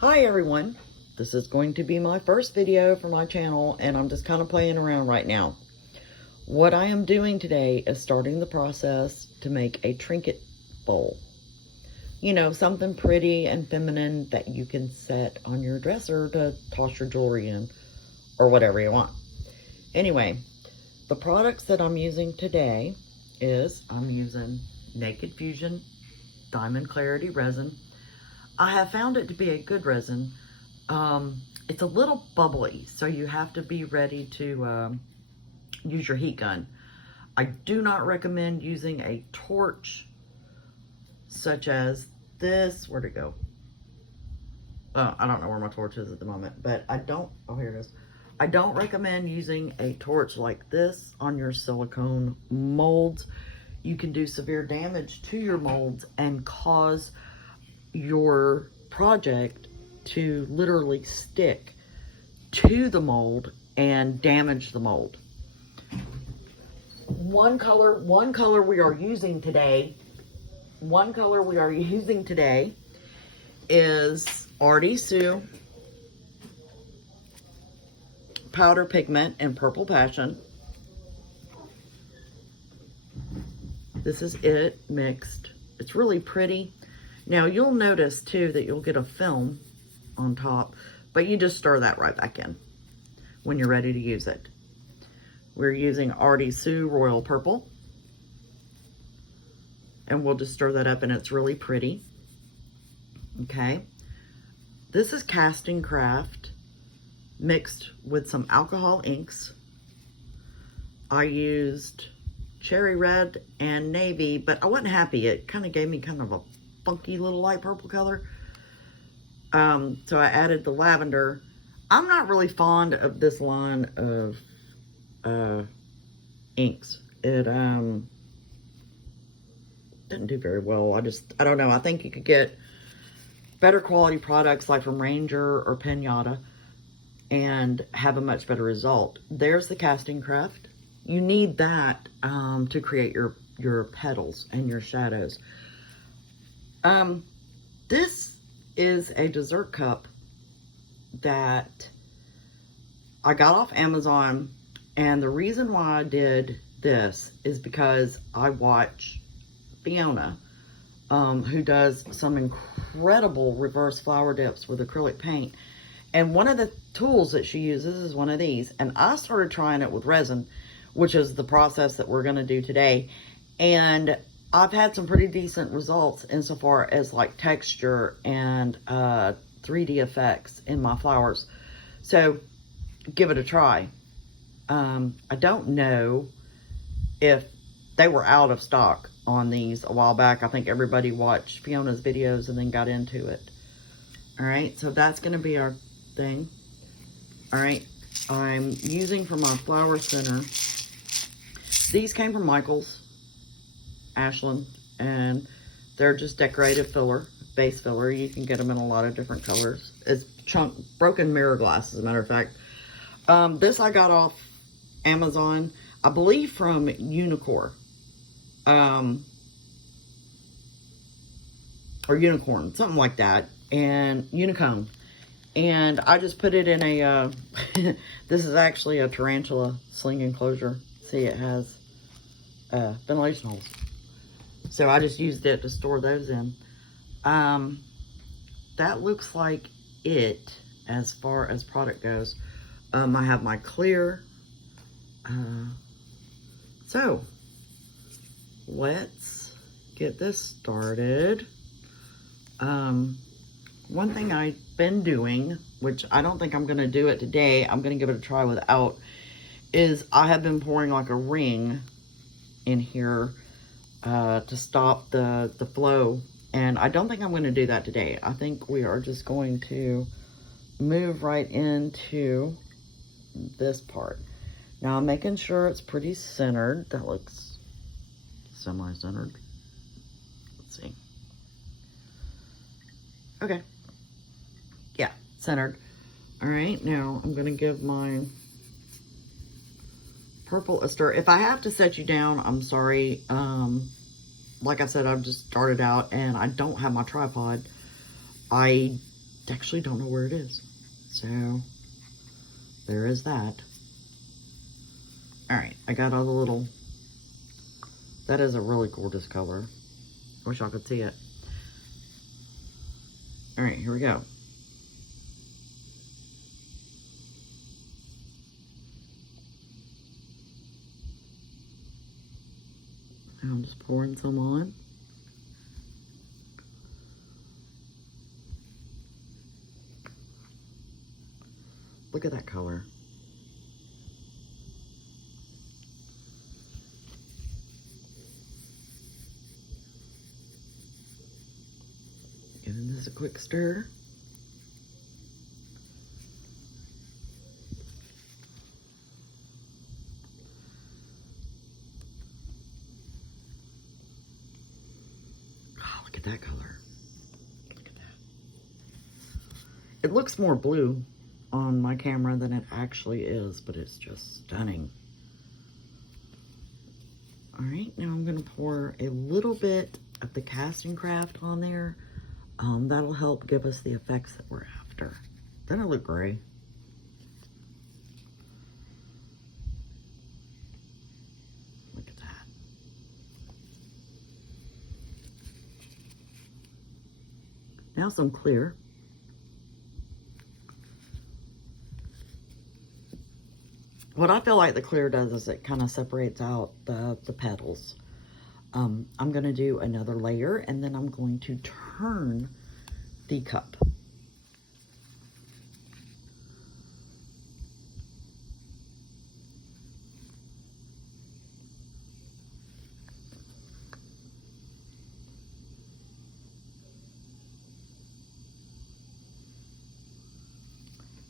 Hi everyone, this is going to be my first video for my channel and I'm just kind of playing around right now. What I am doing today is starting the process to make a trinket bowl. You know, something pretty and feminine that you can set on your dresser to toss your jewelry in or whatever you want. Anyway, the products that I'm using today is I'm using Naked Fusion Diamond Clarity Resin. I have found it to be a good resin. It's a little bubbly, so you have to be ready to use your heat gun. I do not recommend using a torch such as this. Where'd it go? I don't know where my torch is at the moment, but oh, here it is. I don't recommend using a torch like this on your silicone molds. You can do severe damage to your molds and cause your project to literally stick to the mold and damage the mold. One color we are using today is Artisue Powder Pigment in Purple Passion. This is it mixed. It's really pretty. Now you'll notice too that you'll get a film on top, but you just stir that right back in when you're ready to use it. We're using Artisue Royal Purple, and we'll just stir that up and it's really pretty. Okay, this is Casting Craft mixed with some alcohol inks. I used cherry red and navy, but I wasn't happy. It kind of gave me kind of a funky little light purple color. So I added the lavender. I'm not really fond of this line of inks. It didn't do very well. I don't know. I think you could get better quality products like from Ranger or Pinata and have a much better result. There's the Casting Craft. You need that to create your petals and your shadows. This is a dessert cup that I got off Amazon, and the reason why I did this is because I watch Fiona, who does some incredible reverse flower dips with acrylic paint, and one of the tools that she uses is one of these, and I started trying it with resin, which is the process that we're going to do today, and I've had some pretty decent results insofar as like texture and 3D effects in my flowers. So give it a try. I don't know if they were out of stock on these a while back. I think everybody watched Fiona's videos and then got into it. All right, so that's going to be our thing. All right, I'm using for my flower center. These came from Michael's, Ashland, and they're just decorative filler, base filler. You can get them in a lot of different colors. It's broken mirror glass, as a matter of fact. This I got off Amazon, I believe from Unicorn, or Unicorn, something like that, and Unicone. And I just put it in a, this is actually a tarantula sling enclosure. See, it has ventilation holes. So I just used it to store those in. That looks like it as far as product goes. I have my clear. So let's get this started. One thing I've been doing, which I don't think I'm going to do it today, I'm going to give it a try without, is I have been pouring like a ring in here to stop the flow, and I don't think I'm going to do that today. I think we are just going to move right into this part. Now I'm making sure it's pretty centered. That looks semi-centered. Let's see. Okay. Yeah, centered. All right, now I'm going to give my purple a stir. If I have to set you down, I'm sorry. Like I said, I've just started out and I don't have my tripod. I actually don't know where it is. So there is that. All right, I got all the little, that is a really gorgeous color. Wish y'all could see it. All right, here we go. Now I'm just pouring some on. Look at that color. Giving this a quick stir. Oh, look at that color. Look at that. It looks more blue on my camera than it actually is, but it's just stunning. All right, now I'm gonna pour a little bit of the casting craft on there. That'll help give us the effects that we're after. Doesn't it look great? Look at that. Now some clear. What I feel like the clear does is it kind of separates out the petals. I'm going to do another layer, and then I'm going to turn the cup.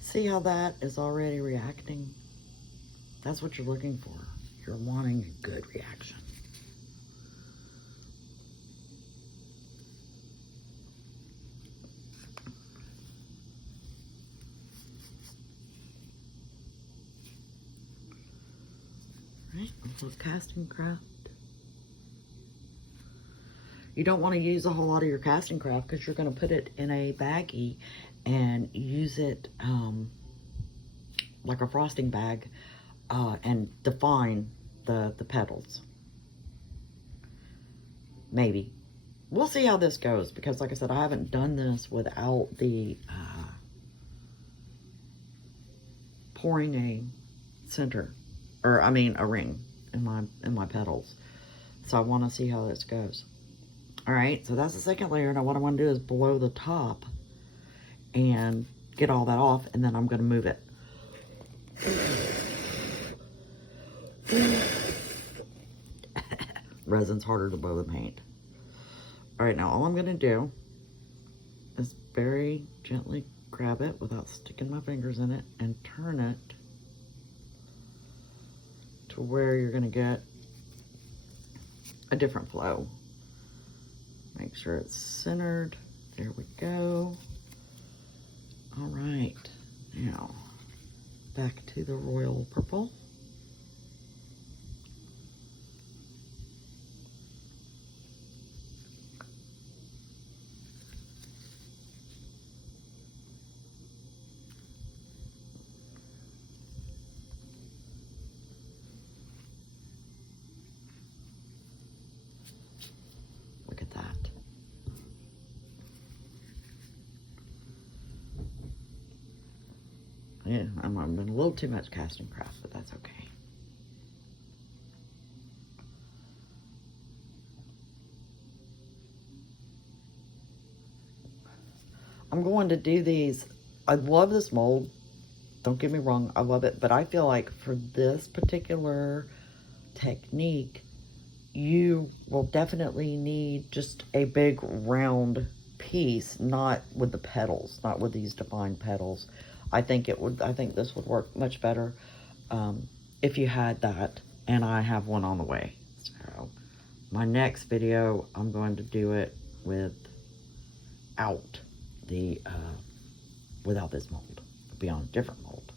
See how that is already reacting? That's what you're looking for. You're wanting a good reaction. Right, a little casting craft. You don't want to use a whole lot of your casting craft because you're going to put it in a baggie and use it like a frosting bag and define the petals. Maybe. We'll see how this goes because, like I said, I haven't done this without the pouring a center, or I mean a ring in my petals. So I want to see how this goes. All right, so that's the second layer. Now what I want to do is blow the top and get all that off, and then I'm going to move it. Resin's harder to blow than paint. All right, now all I'm going to do is very gently grab it without sticking my fingers in it and turn it to where you're going to get a different flow. Make sure it's centered. There we go. All right, now back to the royal purple. Look at that. Yeah, I'm doing a little too much casting craft, but that's okay. I'm going to do these. I love this mold. Don't get me wrong, I love it, but I feel like for this particular technique, you will definitely need just a big round piece, not with the petals, not with these defined petals. I think this would work much better if you had that, and I have one on the way. So my next video, I'm going to do it without this mold. It'll be on a different mold.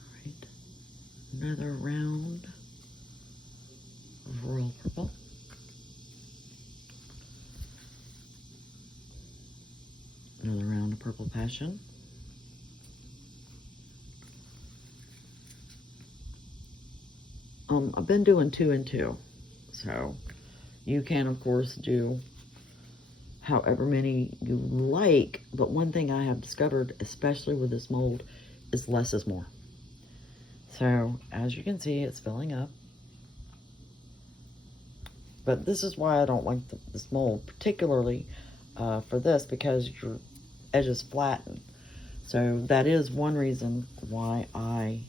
All right, another round of royal purple. Another round of purple passion. I've been doing 2 and 2, so you can of course do however many you like, but one thing I have discovered, especially with this mold, is less is more. So as you can see, it's filling up. But this is why I don't like this mold, particularly for this, because your edges flatten. So that is one reason why I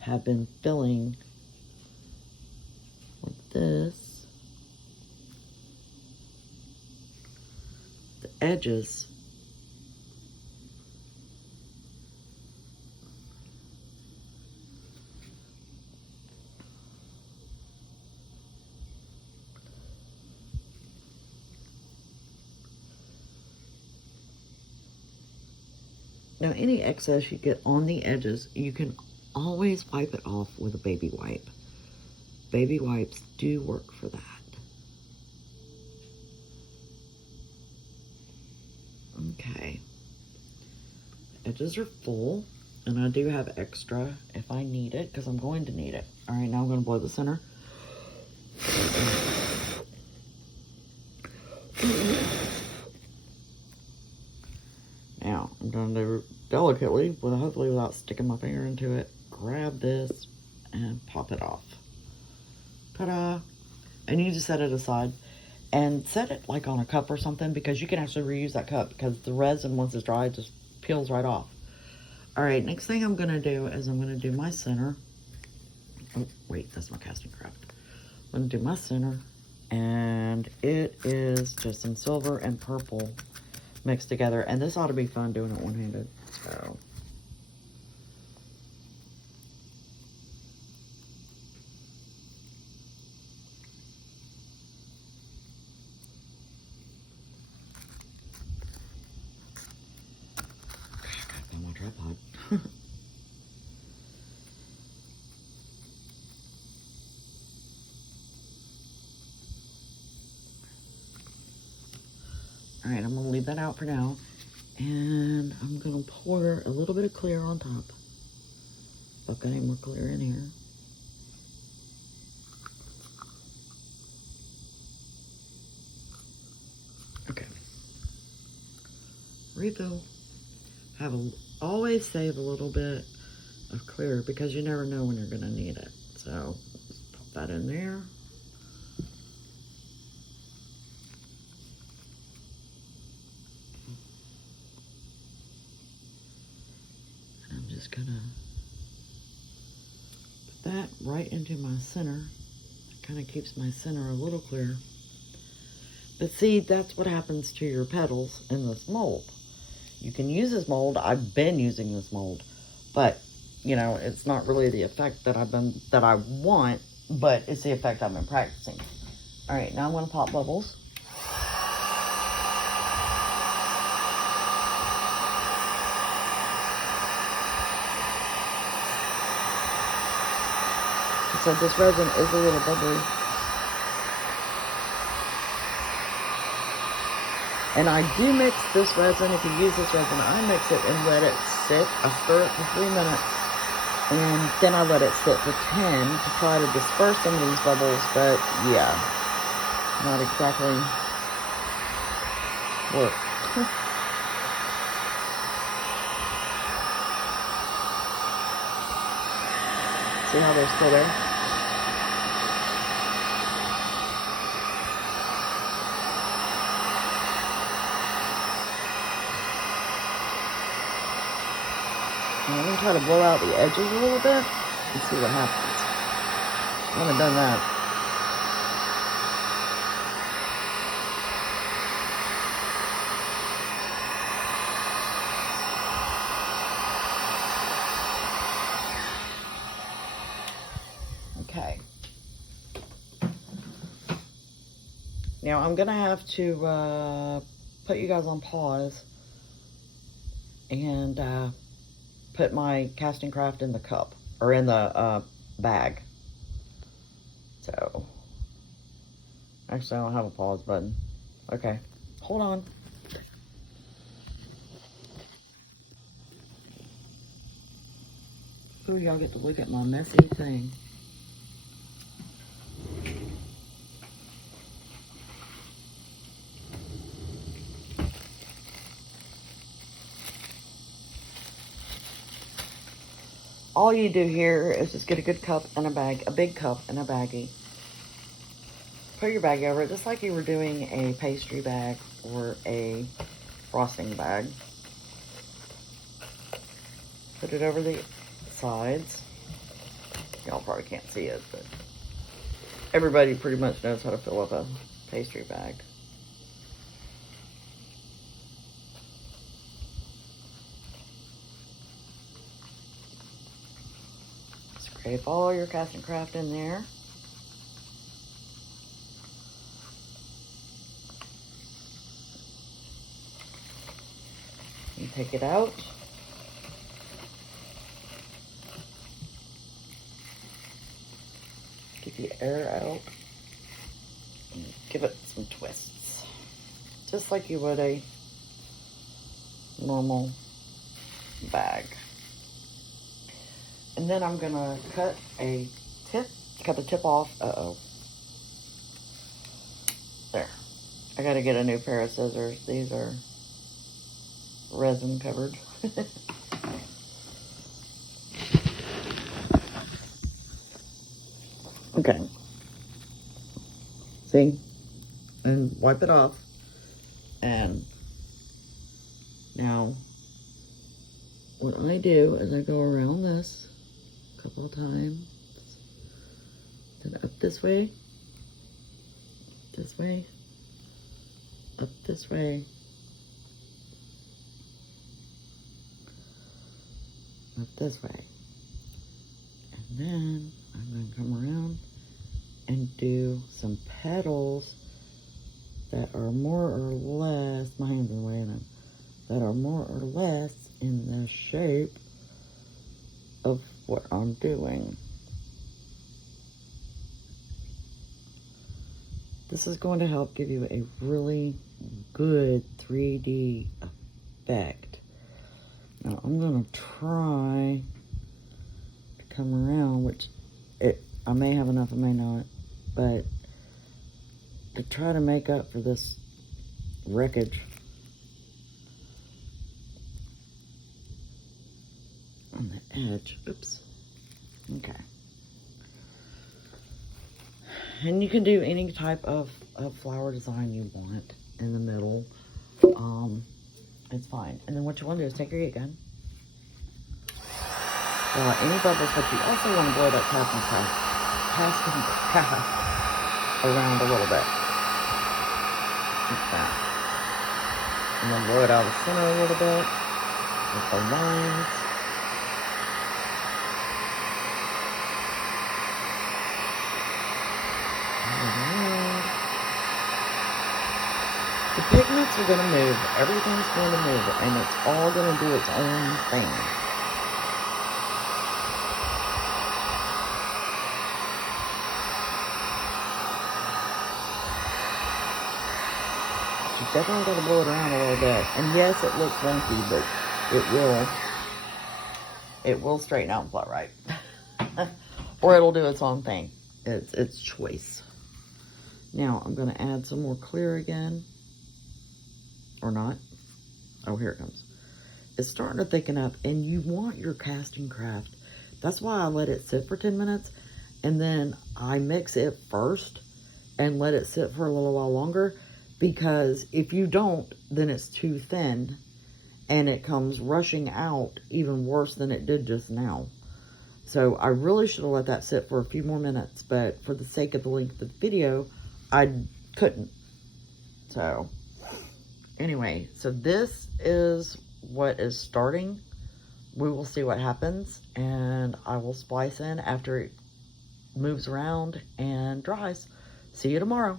have been filling with this, the edges. Now, any excess you get on the edges, you can always wipe it off with a baby wipe. Baby wipes do work for that. Okay. The edges are full, and I do have extra if I need it, because I'm going to need it. All right, now I'm going to blow the center. Now, I'm going to delicately, hopefully without sticking my finger into it, grab this and pop it off. Ta-da! And you just set it aside and set it like on a cup or something, because you can actually reuse that cup, because the resin, once it's dry, just peels right off. All right, next thing I'm going to do is I'm going to do my center. Oh, wait, that's my casting craft. I'm going to do my center, and it is just some silver and purple mixed together, and this ought to be fun doing it one-handed. So I gotta find my tripod. All right, I'm gonna leave that out for now, and I'm gonna pour a little bit of clear on top. If I've got any more clear in here. Okay. Refill. Always save a little bit of clear, because you never know when you're gonna need it. So just pop that in there. And I'm just gonna put that right into my center. It kind of keeps my center a little clear. But see, that's what happens to your petals in this mold. You can use this mold. I've been using this mold, but you know, it's not really the effect that I want, but it's the effect I've been practicing. All right, now I'm going to pop bubbles. So this resin is a little bubbly. And I do mix this resin. If you use this resin, I mix it and let it sit. I stir it for 3 minutes, and then I let it sit for 10 to try to disperse some of these bubbles. But yeah, not exactly work. See how they're still there? I'm going to try to blow out the edges a little bit and see what happens. I haven't done that. Okay. Now I'm going to have to put you guys on pause and put my casting craft in the cup, or in the bag. So Actually, I don't have a pause button. Okay, hold on. Oh, y'all get to look at my messy thing. All you do here is just get a good cup and a bag, a big cup and a baggie. Put your bag over it just like you were doing a pastry bag or a frosting bag. Put it over the sides. Y'all probably can't see it, but everybody pretty much knows how to fill up a pastry bag. Scrape all your cast and craft in there. And take it out. Get the air out. And give it some twists. Just like you would a normal bag. And then I'm gonna cut the tip off. There. I gotta get a new pair of scissors. These are resin covered. Okay. See? And wipe it off. And now what I do is I go around this a couple of times, then up this way, up this way, up this way, up this way. And then I'm going to come around and do some petals that are more or less, my hands in the way of them, that are more or less in the shape of what I'm doing. This is going to help give you a really good 3D effect. Now I'm going to try to come around, which I may have enough, I may not, but to try to make up for this wreckage on the edge. Oops. Okay. And you can do any type of flower design you want in the middle. It's fine. And then what you want to do is take your heat gun. Any bubbles, but you also want to blow that casting craft around a little bit. Like that. And then blow it out of the center a little bit with the lines. The pigments are going to move. Everything's going to move. And it's all going to do its own thing. You definitely got to blow it around a little bit. And yes, it looks wonky, but it will straighten out and flat right. Or it'll do its own thing. It's choice. Now I'm going to add some more clear again. Or not. Oh, here it comes. It's starting to thicken up, and you want your casting craft. That's why I let it sit for 10 minutes, and then I mix it first and let it sit for a little while longer, because if you don't, then it's too thin, and it comes rushing out even worse than it did just now. So I really should have let that sit for a few more minutes, but for the sake of the length of the video, I couldn't. So anyway, so this is what is starting. We will see what happens, and I will splice in after it moves around and dries. See you tomorrow.